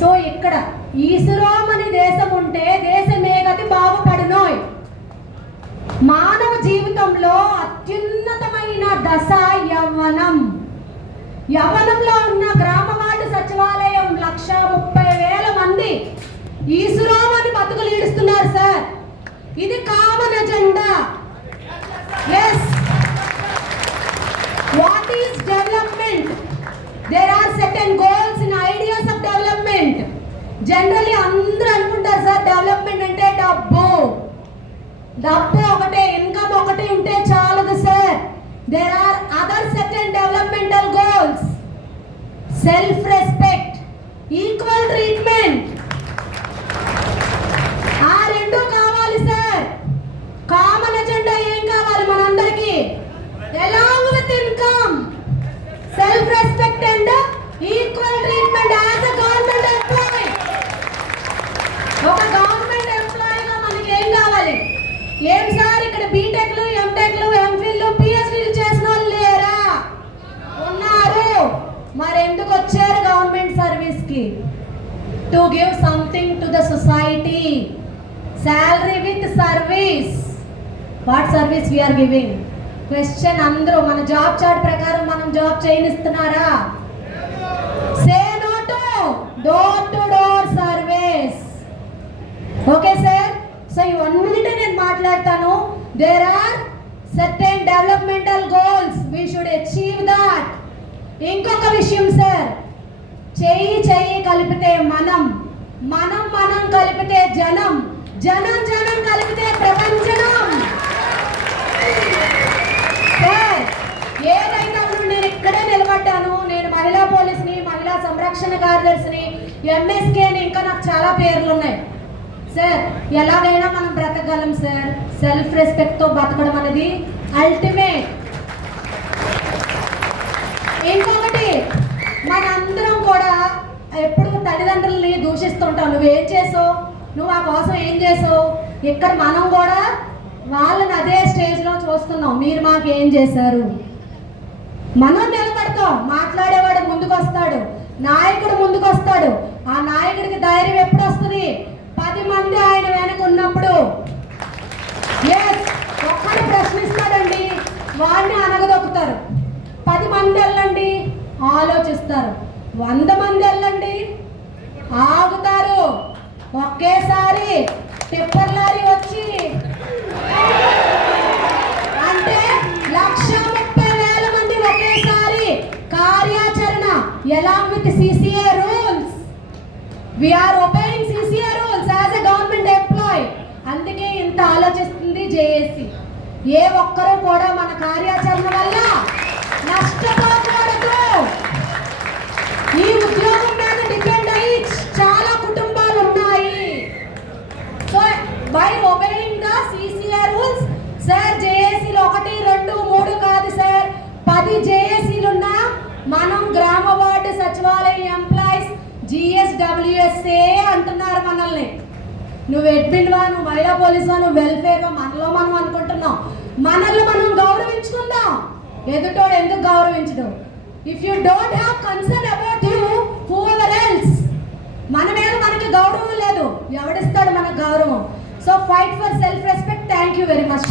So ఇక్కడ ఈశ్వరం అని దేశం ఉంటే దేశమే గతి బాగుపడునోయ్. మానవ జీవితంలో అత్యున్నతమైన దశ యవ్వనం. యవ్వనంలో ఉన్న గ్రామ వార్డు సచివాలయం 1,30,000 మంది ఈశ్వరం అని బతుకులు ఈడుస్తున్నారు సార్. ఇది common agenda. Yes, what is development? There are certain goals and ideas of development. Generally అందరూ అనుకుంటారు సార్ డెవలప్మెంట్ అంటే డబ్బు ఒకటే, ఇన్కమ్ ఒకటి ఉంటే చాలదు sir. There are other certain developmental goals. Self respect, equal treatment, ఆ రెండు కావాలి సార్. కామన్ అజెండా ఏం కావాలి మనందరికీ? along with income, self respect and equal treatment as a government employee. ఒక గవర్నమెంట్ ఎంప్లాయీగా మనకి ఏం కావాలి? ఏం సార్ ఇక్కడ బీటెక్లు, ఎంటెక్లు, ఎంఫిల్లు, పిహెచ్డీలు చేసిన వాళ్ళు లేరా? ఉన్నారు. మరి ఎందుకు వచ్చారు గవర్నమెంట్ సర్వీస్ కి? To give something to the society. Salary with service. What service we are giving? Question. అందరూ మన జాబ్ చార్ట్ ప్రకారం మనం జాబ్ చేయనిస్తున్నారా? Say no to door to door service. Okay sir. So ఇవన్నీ నేను మాట్లాడతాను. There are certain developmental goals, we should achieve that. ఇంకొక విషయం సార్, చెయ్యి కలిపితే మనం కలిపితే జనం కలిపితే ప్రపంచనం. సార్ ఏదైనా నేను ఇక్కడే నిలబడ్డాను. నేను మహిళా పోలీసుని, మహిళా సంరక్షణ కార్యదర్శిని, ఎంఎస్కే అని ఇంకా నాకు చాలా పేర్లు ఉన్నాయి సార్. ఎలాగైనా మనం బ్రతకగలం సార్. సెల్ఫ్ రెస్పెక్ట్ తో బతకడం అనేది అల్టిమేట్. ఇంకొకటి, మనందరం కూడా ఎప్పుడు తల్లిదండ్రులని దూషిస్తుంటాం. నువ్వేం చేసావు, నువ్వు ఆ కోసం ఏం చేసావు. ఇక్కడ మనం కూడా వాళ్ళని అదే స్టేజ్లో చూస్తున్నాం. మీరు మాకు ఏం చేశారు? మనం నిలబడతాం. మాట్లాడేవాడు ముందుకు వస్తాడు, నాయకుడు ముందుకు వస్తాడు. ఆ నాయకుడికి ధైర్యం ఎప్పుడు వస్తుంది? 10 మంది ఆయన వెనక ఉన్నప్పుడు. ఎస్, ఒక్కడు ప్రశ్నిస్తాడండి, వాడిని అనగదొక్కుతారు. 10 మంది వెళ్ళండి, ఆలోచిస్తారు. 100 మంది వెళ్ళండి, ఆగుతారు. ఒకేసారి టిప్పర్ లారీ వచ్చి అంటే 1,30,000 మంది ఒకేసారి కార్యాచరణ. along with CCA rules, we are obeying CCA rules as a government employee. అందుకే ఇంత ఆలోచిస్తుంది జేఏసీ. ఏ ఒక్కరూ కూడా మన కార్యాచరణ వల్ల నష్టపోకూడదు. ఈ ఉద్యోగం మీద డిపెండ్ అయ్యి చాలా కుటుంబాలు ఉన్నాయి. So by obeying the CCA rules sir, జేఏసీలు 1, 2, 3 కాదు సార్, 10 జేఏసీలు ఉన్నా మనం గ్రామ వార్డు సచివాలయం ఎంప్లాయీస్ GSWSA అంటున్నారు మనల్ని. నువ్వు అడ్మిన్వా, నువ్వు మహిళా పోలీసువా, నువ్వు వెల్ఫేర్వా, మనలో మనం అనుకుంటున్నాం. మనల్ని మనం గౌరవించుకుందాం. ఎదుటోడు ఎందుకు గౌరవించడం? If you don't have concern about you, whoever else. మన మీద మనకి గౌరవం లేదు, ఎవడిస్తాడు మనకు గౌరవం? So fight for self respect. Thank you very much.